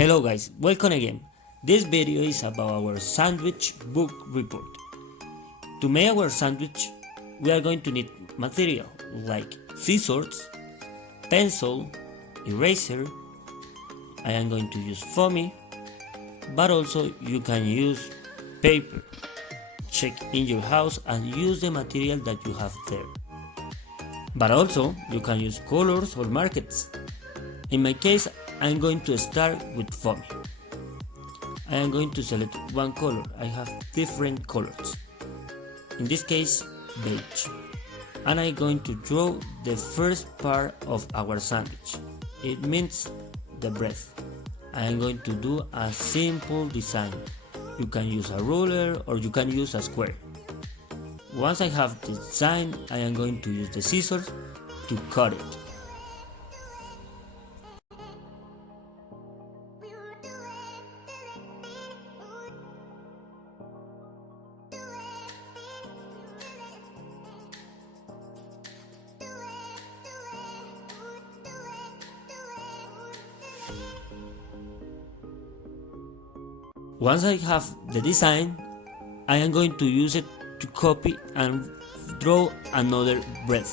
Hello guys, welcome again. This video is about our sandwich book report. To make our sandwich, we are going to need material like scissors, pencil, eraser. I am going to use foamy, but also you can use paper. Check in your house and use the material that you have there. But also you can use colors or markers. In my case, I am going to start with foamy. I am going to select one color. I have different colors. In this case, beige. And I am going to draw the first part of our sandwich. It means the bread. I am going to do a simple design. You can use a ruler or you can use a square. Once I have the design, I am going to use the scissors to cut it. Once I have the design, I am going to use it to copy and draw another bread.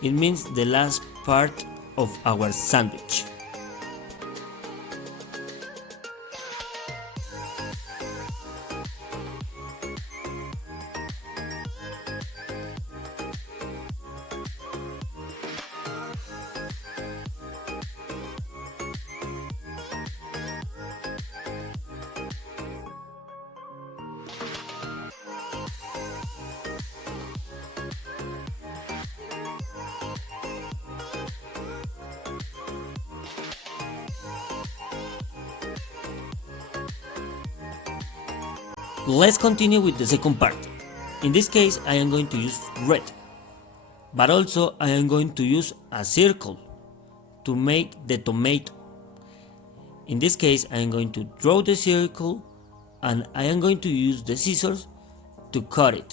It means the last part of our sandwich. Let's continue with the second part. In this case, I am going to use red, but also I am going to use a circle to make the tomato. In this case, I am going to draw the circle and I am going to use the scissors to cut it.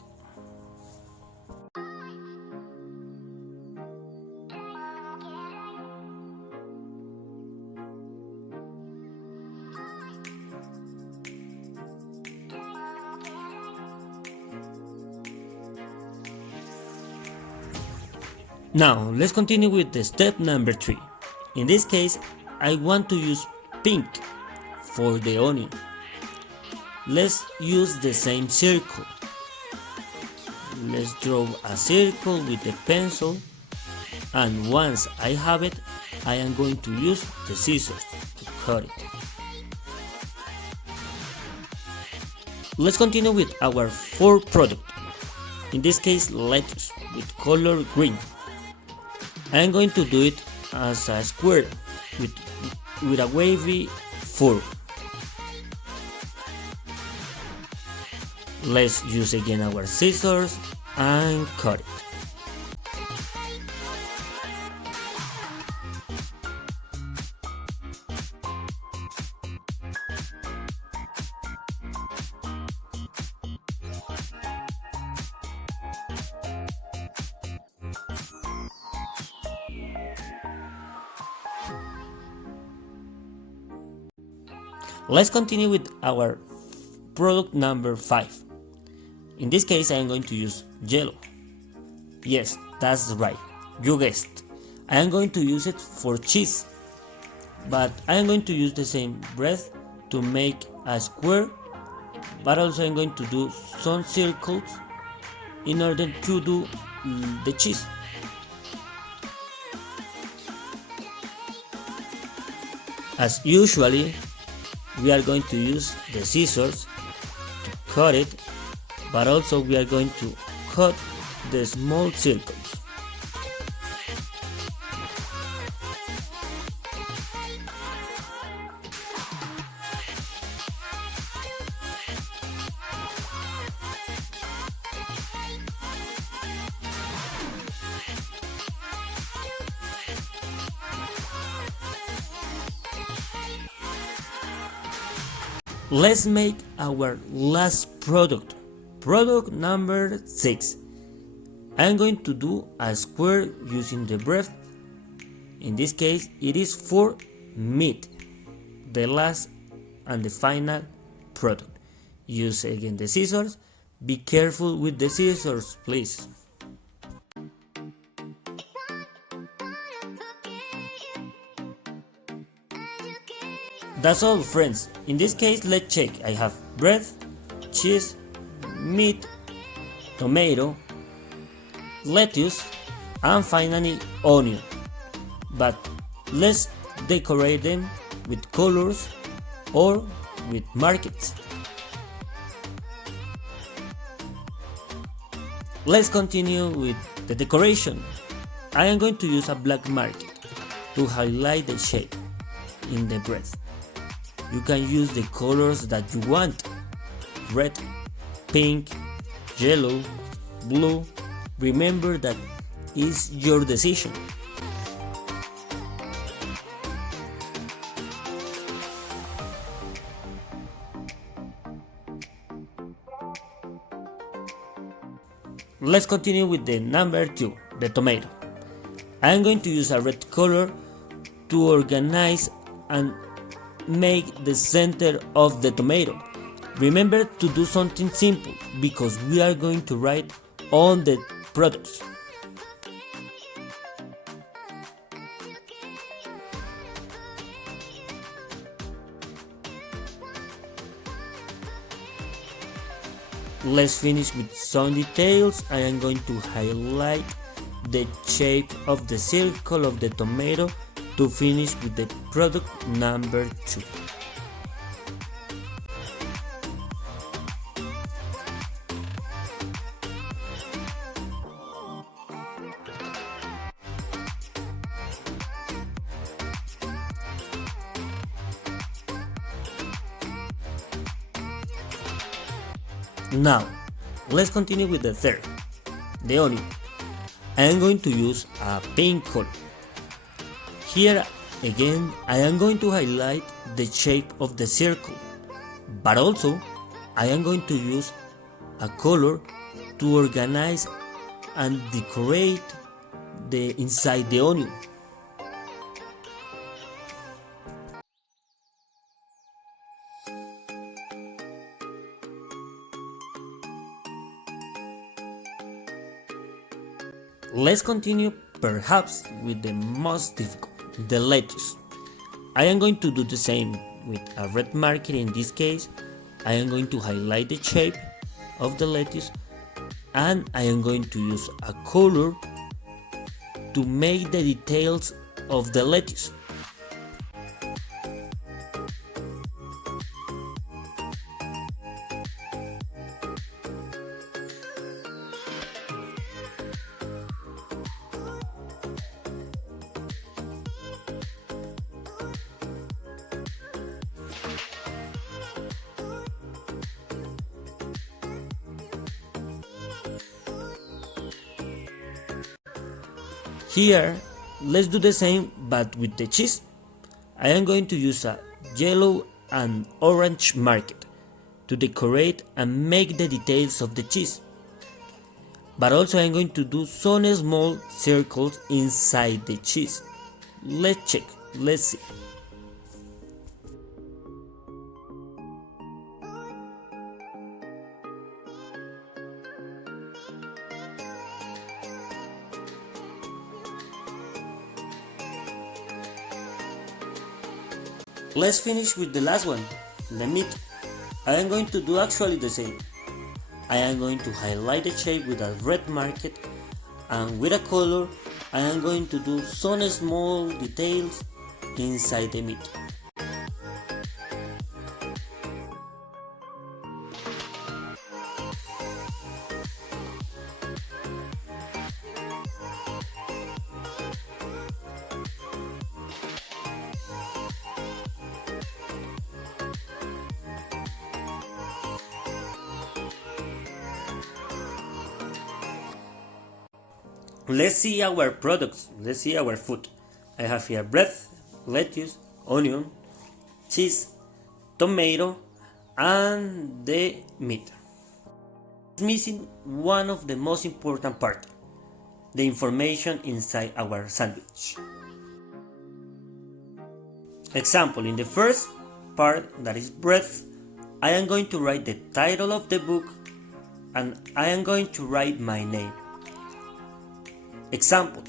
Now, let's continue with the step number 3. In this case, I want to use pink for the onion. Let's use the same circle. Let's draw a circle with the pencil, and once I have it, I am going to use the scissors to cut it. Let's continue with our fourth product. In this case, lettuce with color green. I am going to do it as a square with a wavy fork. Let's use again our scissors and cut it. Let's continue with our product number 5. In this case, I am going to use yellow. Yes, that's right, you guessed. I am going to use it for cheese, but I am going to use the same bread to make a square, but also I'm going to do some circles in order to do the cheese. As usually, we are going to use the scissors to cut it, but also we are going to cut the small circles. Let's make our last product number 6. I'm going to do a square using the bread. In this case, it is for meat. the last and the final product. Use again the scissors. Be careful with the scissors, please. That's all, friends. In this case, let's check. I have bread, cheese, meat, tomato, lettuce, and finally onion. But let's decorate them with colors or with markers. Let's continue with the decoration. I am going to use a black marker to highlight the shape in the bread. You can use the colors that you want: red, pink, yellow, blue. Remember that it's your decision. Let's continue with the number 2, the tomato. I am going to use a red color to organize and make the center of the tomato. Remember to do something simple because we are going to write on the products. Let's finish with some details. I am going to highlight the shape of the circle of the tomato to finish with the product number 2. Now, let's continue with the third, the onion. I am going to use a pink color. Here again, I am going to highlight the shape of the circle, but also I am going to use a color to organize and decorate the inside the onion. Let's continue perhaps with the most difficult, the lettuce. I am going to do the same with a red marker. In this case, I am going to highlight the shape of the lettuce and I am going to use a color to make the details of the lettuce. Here, let's do the same but with the cheese. I am going to use a yellow and orange marker to decorate and make the details of the cheese. But also I am going to do some small circles inside the cheese. Let's check, let's see. Let's finish with the last one, the meat. I am going to do actually the same. I am going to highlight the shape with a red marker and with a color I am going to do some small details inside the meat. Let's see our products, let's see our food. I have here bread, lettuce, onion, cheese, tomato, and the meat. It's missing one of the most important parts, the information inside our sandwich. Example, in the first part, that is breath, I am going to write the title of the book and I am going to write my name. Example,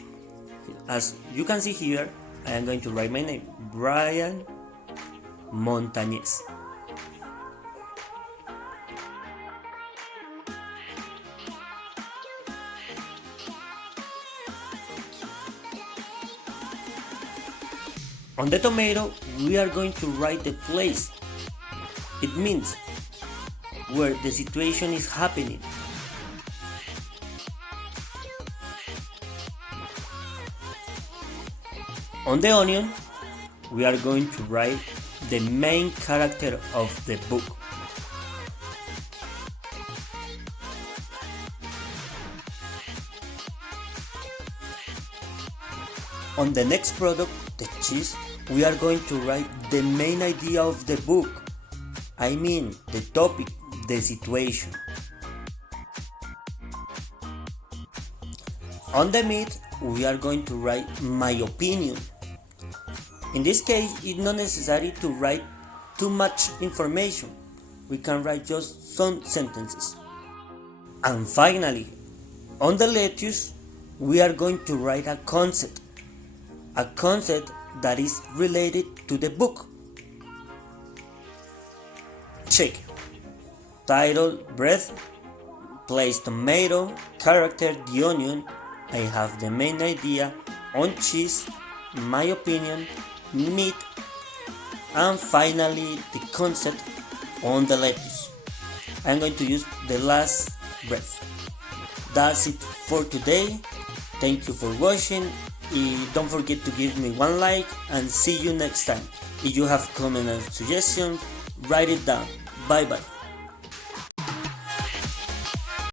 as you can see here, I am going to write my name, Brian Montañez. On the tomato, we are going to write the place. It means where the situation is happening. On the onion, we are going to write the main character of the book. On the next product, the cheese, we are going to write the main idea of the book. I mean, the topic, the situation. On the meat, we are going to write my opinion. In this case, it's not necessary to write too much information. We can write just some sentences. And finally, on the lettuce, we are going to write a concept that is related to the book. Check. Title, breath, place tomato, character, the onion, I have the main idea, on cheese, my opinion, meat, and finally the concept on the lettuce. I'm going to use the last breath. That's it for today. Thank you for watching. Don't forget to give me one like and see you next time. If you have comments and suggestions, write it down. Bye bye.